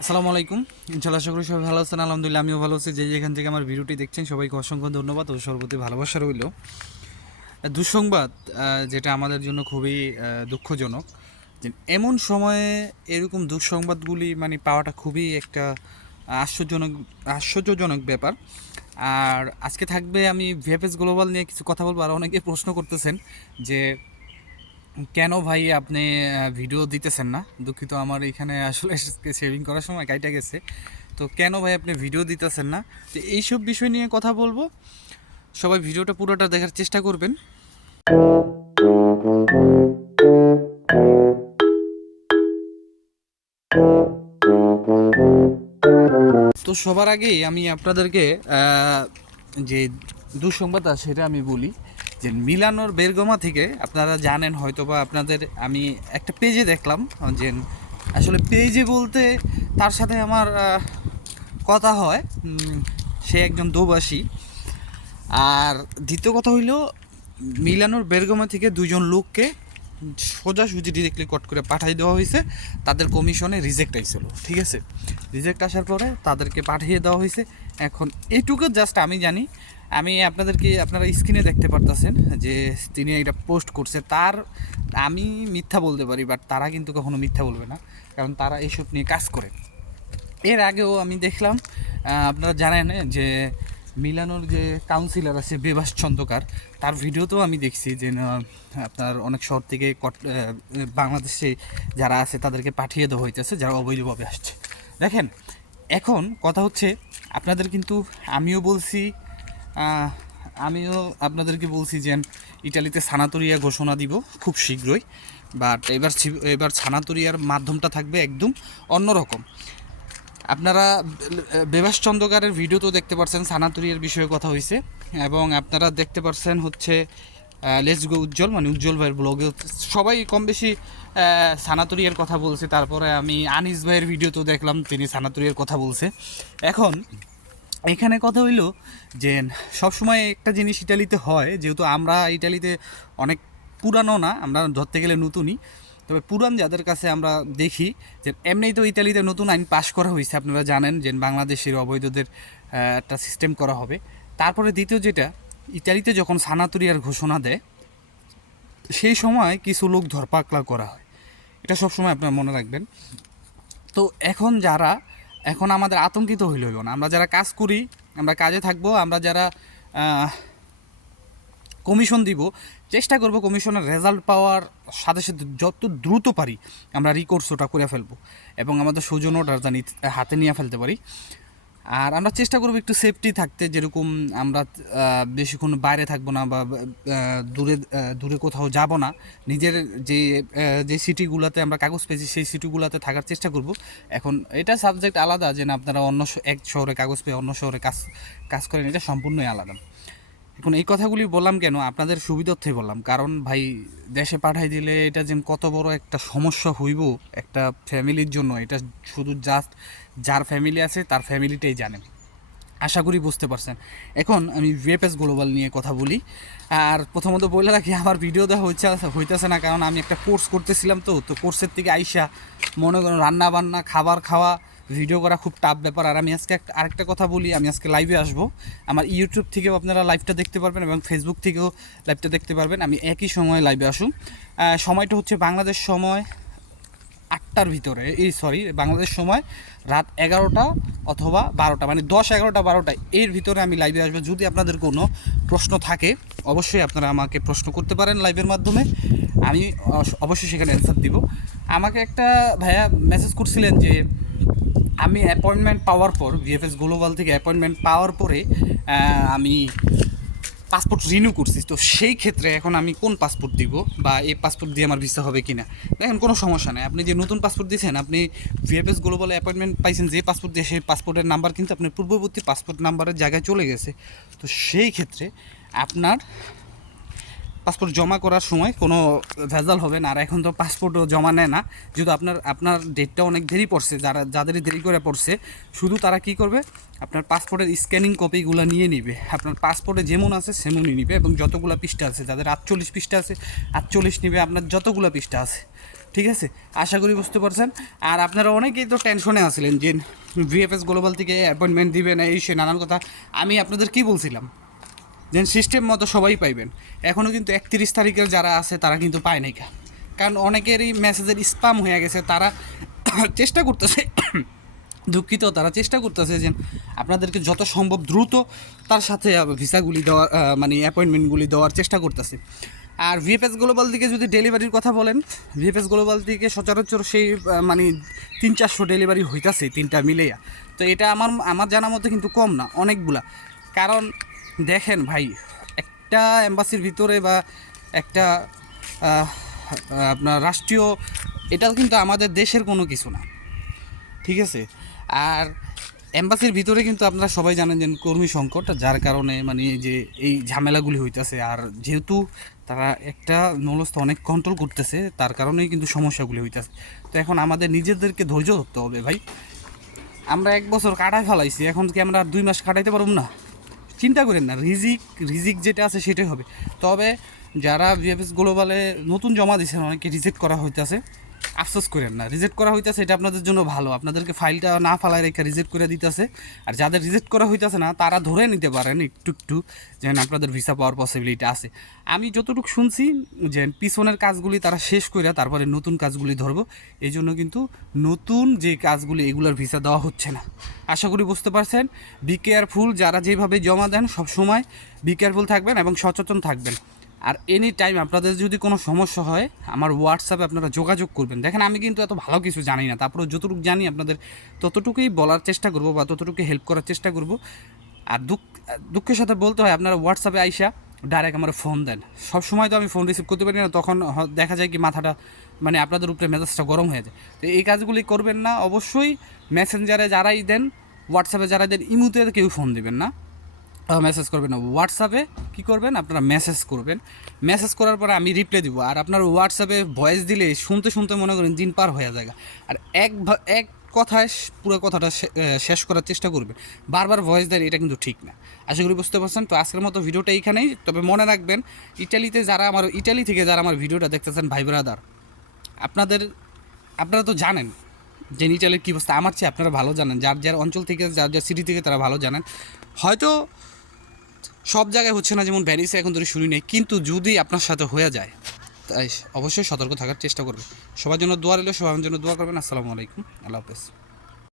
আসসালামু আলাইকুম। ইনশাআল্লাহ আশা করি সবাই ভালো আছেন। আলহামদুলিল্লাহ আমিও ভালো আছি। যে যেখান থেকে আমার ভিডিওটি দেখছেন সবাইকে অসংখ্য ধন্যবাদ ও সর্বতি ভালোবাসা রইল। দুঃসংবাদ যেটা আমাদের জন্য খুবই দুঃখজনক যে এমন সময়ে এরকম দুঃসংবাদগুলি মানে পাওয়াটা খুবই একটা আশ্চর্যজনক আশ্চর্যজনক ব্যাপার। আর আজকে থাকবে আমি ভিএফএস গ্লোবাল নিয়ে কিছু কথা বলবো। আর অনেকে প্রশ্ন করতেছেন যে কেন ভাই আপনি ভিডিও দিতেছেন না? দুঃখিত, আমার এখানে আসলে সেভিং করার সময় কাইটা গেছে। তো কেন ভাই আপনি ভিডিও দিতেছেন না? তো এইসব বিষয় নিয়ে কথা বলবো। সবাই ভিডিওটা পুরোটা দেখার চেষ্টা করবেন। তো সবার আগেই আমি আপনাদেরকে যে দুঃসংবাদ আছে সেটা আমি বলি যে মিলানোর বেরগমা থেকে আপনারা জানেন হয়তো বা আপনাদের আমি একটা পেজে দেখলাম যে আসলে পেজে বলতে তার সাথে আমার কথা হয়। সে একজন দোবাসী। আর দ্বিতীয় কথা হইল মিলানোর বেরগমা থেকে দুইজন লোককে সোজাসুজি ডিরেক্টলি কট করে পাঠিয়ে দেওয়া হয়েছে। তাদের কমিশনে রিজেক্ট আইছিল, ঠিক আছে। রিজেক্ট আসার পরে তাদেরকে পাঠিয়ে দেওয়া হয়েছে। এখন এইটুকু জাস্ট আমি জানি। আমি আপনাদেরকে আপনারা স্ক্রিনে দেখতে পারতেছেন যে তিনি এটা পোস্ট করছে। আমি মিথ্যা বলতে পারি, বাট তারা কিন্তু কখনো মিথ্যা বলবে না, কারণ তারা এইসব নিয়ে কাজ করে। এর আগেও আমি দেখলাম, আপনারা জানেন যে মিলানোর যে কাউন্সিলর আছে বিভাস চন্দ্রকার, তার ভিডিওতেও আমি দেখছি যে আপনার অনেক শহর থেকে বাংলাদেশে যারা আছে তাদেরকে পাঠিয়ে দেওয়া হইতেছে, যারা অবৈধভাবে আসছে। দেখেন, এখন কথা হচ্ছে আপনাদের কিন্তু আমিও বলছি, আমিও আপনাদেরকে বলছি যে ইটালিতে সানাতোরিয়া ঘোষণা দিব খুব শীঘ্রই। বাট এবার সানাতোরিয়ার মাধ্যমটা থাকবে একদম অন্যরকম। আপনারা বিভাস চন্দ্রকারের ভিডিও তো দেখতে পাচ্ছেন, সানাতুরিয়ার বিষয়ে কথা হয়েছে। এবং আপনারা দেখতে পাচ্ছেন হচ্ছে লেটস গো উজ্জ্বল, মানে উজ্জ্বল ভাইয়ের ব্লগে সবাই কম বেশি সানাতুরিয়ার কথা বলছে। তারপরে আমি আনিস ভাইয়ের ভিডিওতেও দেখলাম তিনি সানাতুরিয়ার কথা বলছে। এখন এখানে কথা হইল যে সবসময় একটা জিনিস ইটালিতে হয়, যেহেতু আমরা ইটালিতে অনেক পুরানো না, আমরা ধরতে গেলে নতুনই। তবে পুরান যাদের কাছে আমরা দেখি যে এমনিই তো ইতালিতে নতুন আইন পাশ করা হয়েছে, আপনারা জানেন যে বাংলাদেশের অবৈধদের একটা সিস্টেম করা হবে। তারপরে দ্বিতীয় যেটা, ইতালিতে যখন সানাতুরিয়ার ঘোষণা দেয় সেই সময় কিছু লোক ধরপাকড়া করা হয়। এটা সবসময় আপনারা মনে রাখবেন। তো এখন আমাদের আতঙ্কিত হইল না। আমরা যারা কাজ করি, আমরা কাজে থাকবো। আমরা যারা কমিশন দিব, চেষ্টা করব কমিশনের রেজাল্ট পাওয়ার সাথে সাথে যত দ্রুত পারি আমরা রিকোর্স ওটা করে ফেলবো এবং আমাদের সৌজন্য ওটা জানি হাতে নিয়ে ফেলতে পারি। আর আমরা চেষ্টা করবো একটু সেফটি থাকতে, যেরকম আমরা বেশিক্ষণ বাইরে থাকবো না বা দূরে দূরে কোথাও যাব না। নিজের যে যে সিটিগুলোতে আমরা কাগজ পেয়েছি সেই সিটিগুলোতে থাকার চেষ্টা করব। এখন এটা সাবজেক্ট আলাদা, যে না আপনারা এক শহরে কাগজ পেয়ে অন্য শহরে কাজ করেন, এটা সম্পূর্ণই আলাদা। এখন এই কথাগুলি বললাম কেন, আপনাদের সুবিধার্থে বললাম, কারণ ভাই দেশে পাঠাই দিলে এটা যে কত বড় একটা সমস্যা হইব একটা ফ্যামিলির জন্য, এটা শুধু জাস্ট যার ফ্যামিলি আছে তার ফ্যামিলিটাই জানে। আশা করি বুঝতে পারছেন। এখন আমি ভিএফএস গ্লোবাল নিয়ে কথা বলি। আর প্রথমত বলে রাখি, আমার ভিডিও দেওয়া হইতেছে না, কারণ আমি একটা কোর্স করতেছিলাম। তো কোর্সের থেকে আইসা মনে করেন রান্না বান্না খাবার খাওয়া ভিডিও করা খুব টাফ ব্যাপার। আর আমি আজকে আরেকটা কথা বলি, আমি আজকে লাইভে আসবো। আমার ইউটিউব থেকেও আপনারা লাইভটা দেখতে পারবেন এবং ফেসবুক থেকেও লাইভটা দেখতে পারবেন। আমি একই সময় লাইভে আসুন। সময়টা হচ্ছে বাংলাদেশ সময় 8টার ভিতরে, বাংলাদেশ সময় রাত 11টা অথবা 12টা, মানে 10, 11টা, 12টা এর ভিতরে আমি লাইভে আসবো। যদি আপনাদের কোনো প্রশ্ন থাকে অবশ্যই আপনারা আমাকে প্রশ্ন করতে পারেন লাইভের মাধ্যমে, আমি অবশ্যই সেখানে অ্যান্সার দিব। আমাকে একটা ভাইয়া মেসেজ করছিলেন যে আমি অ্যাপয়েন্টমেন্ট পাওয়ার পর, ভিএফএস গ্লোবাল থেকে অ্যাপয়েন্টমেন্ট পাওয়ার পরে আমি পাসপোর্ট রিনিউ করছি, তো সেই ক্ষেত্রে এখন আমি কোন পাসপোর্ট দিব বা এই পাসপোর্ট দিয়ে আমার ভিসা হবে কি না। দেখেন, কোনো সমস্যা নেই। আপনি যে নতুন পাসপোর্ট দিয়েছেন, আপনি ভিএফএস গ্লোবালে অ্যাপয়েন্টমেন্ট পাইছেন যে পাসপোর্ট দিয়ে, সেই পাসপোর্টের নাম্বার কিন্তু আপনার পূর্ববর্তী পাসপোর্ট নাম্বারের জায়গায় চলে গেছে। তো সেই ক্ষেত্রে আপনার পাসপোর্ট জমা করার সময় কোনো ভেজাল হবে না। আর এখন তো পাসপোর্টও জমা নেয় না, যেহেতু আপনার ডেটটা অনেক দেরি পড়ছে। যাদেরই দেরি করে পড়ছে, শুধু তারা কি করবে, আপনার পাসপোর্টের স্ক্যানিং কপিগুলো নিয়ে নিবে। আপনার পাসপোর্টে যেমন আছে সেমনই নিবে এবং যতগুলো পৃষ্ঠা আছে, যাদের 48 পৃষ্ঠা আছে 48 নিবে, আপনার যতগুলো পৃষ্ঠা আছে, ঠিক আছে, আশা করি বুঝতে পারছেন। আর আপনারা অনেকেই তো টেনশনে আছিলেন যে ভিএফএস গ্লোবাল থেকে অ্যাপয়েন্টমেন্ট দিবে না, এই সে নানান কথা। আমি আপনাদের কি বলছিলাম যে সিস্টেম মতো সবাই পাইবেন। এখনও কিন্তু 31 তারিখের যারা আছে তারা কিন্তু পায় নাই, কারণ অনেকেরই মেসেজের স্প্যাম হয়ে গেছে। তারা চেষ্টা করতেছে, দুঃখিত, তারা চেষ্টা করতেছে যে আপনাদেরকে যত সম্ভব দ্রুত তার সাথে ভিসাগুলি দেওয়ার মানে অ্যাপয়েন্টমেন্টগুলি দেওয়ার চেষ্টা করতেছে। আর ভিএফএস গ্লোবাল থেকে যদি ডেলিভারির কথা বলেন, ভিএফএস গ্লোবাল থেকে সচরাচর সেই মানে 300-400 ডেলিভারি হইতাছে 3টা মিলেয়া। তো এটা আমার জানার মধ্যে কিন্তু কম না, অনেকগুলা। কারণ দেখেন ভাই, একটা এম্বাসির ভিতরে বা একটা আপনার রাষ্ট্রীয়, এটা কিন্তু আমাদের দেশের কোনো কিছু না, ঠিক আছে। আর এম্বাসির ভিতরে কিন্তু আপনারা সবাই জানেন যে কর্মী সংকট, যার কারণে মানে যে এই ঝামেলাগুলি হইতেছে। আর যেহেতু তারা একটা নলস্থ অনেক কন্ট্রোল করতেছে, তার কারণেই কিন্তু সমস্যাগুলি হইতেছে। তো এখন আমাদের নিজেদেরকে ধৈর্য ধরতে হবে ভাই। আমরা 1 বছর কাটাই ফেলাইছি, এখন কি আমরা আর 2 মাস কাটাইতে পারব না? চিন্তা করেন না, রিজিক যেটা আছে সেটাই হবে। তবে যারা ভিএফএস গ্লোবালে নতুন জমা দিয়েছেন, অনেকে রিজেক্ট করা হইতেছে, আফসোস করেন না। রিজেক্ট করা হইতেছে এটা আপনাদের জন্য ভালো, আপনাদেরকে ফাইলটা না ফালায় রেখে রিজেক্ট করে দিতেছে। আর যাদের রিজেক্ট করা হইতেছে না, তারা ধরে নিতে পারেন একটু একটু যেন আপনাদের ভিসা পাওয়ার পসিবিলিটি আছে। আমি যতটুকু শুনছি যে পিছনের কাজগুলি তারা শেষ করে তারপরে নতুন কাজগুলি ধরবো, এই জন্য কিন্তু নতুন যে কাজগুলি এগুলোর ভিসা দেওয়া হচ্ছে না। আশা করি বুঝতে পারছেন। বি কেয়ারফুল, যারা যেভাবে জমা দেন সবসময় বি কেয়ারফুল থাকবেন এবং সচেতন থাকবেন। আর এনি টাইম আপনাদের যদি কোনো সমস্যা হয়, আমার হোয়াটসঅ্যাপে আপনারা যোগাযোগ করবেন। দেখেন আমি কিন্তু এত ভালো কিছু জানি না, তারপরে যতটুকু জানি আপনাদের ততটুকুই বলার চেষ্টা করব বা ততটুকু হেল্প করার চেষ্টা করব। আর দুঃখের সাথে বলতে হয়, আপনারা হোয়াটসঅ্যাপে আইসা ডাইরেক্ট আমার ফোন দেন। সব সময় তো আমি ফোন রিসিভ করতে পারি না, তখন দেখা যায় কি মাথাটা মানে আপনাদের উপরে মেজাজটা গরম হয়ে যায়। তো এই কাজগুলি করবেন না অবশ্যই। মেসেঞ্জারে যারাই দেন, হোয়াটসঅ্যাপে যারা দেন, ইমুতে কেউ ফোন দেবেন না, মেসেজ করবেন না। হোয়াটসঅ্যাপে কী করবেন, আপনারা মেসেজ করবেন। মেসেজ করার পরে আমি রিপ্লাই দিব। আর আপনার হোয়াটসঅ্যাপে ভয়েস দিলে শুনতে শুনতে মনে করেন দিন পার হয়ে যায়। আর এক কথায় পুরো কথাটা শেষ করার চেষ্টা করবেন। বারবার ভয়েস দেয়, এটা কিন্তু ঠিক না। আশা করি বুঝতে পারছেন। তো আজকের মতো ভিডিওটা এইখানেই। তবে মনে রাখবেন, ইটালি থেকে যারা আমার ভিডিওটা দেখতেছেন ভাই ব্রাদার, আপনারা তো জানেন যে ইটালির কী অবস্থা। আমার চেয়ে আপনারা ভালো জানেন, যার অঞ্চল থেকে, যার সিটি থেকে তারা ভালো জানেন। হয়তো সব জায়গায় হচ্ছে না, যেমন ভ্যানিসে এখন ধরে শুনি নেই, কিন্তু যদি আপনার সাথে হয়ে যায় তাই অবশ্যই সতর্ক থাকার চেষ্টা করবে। সবার জন্য দোয়া রইল, সবার জন্য দোয়া করবেন। আসসালামু আলাইকুম, আল্লাহ হাফেজ।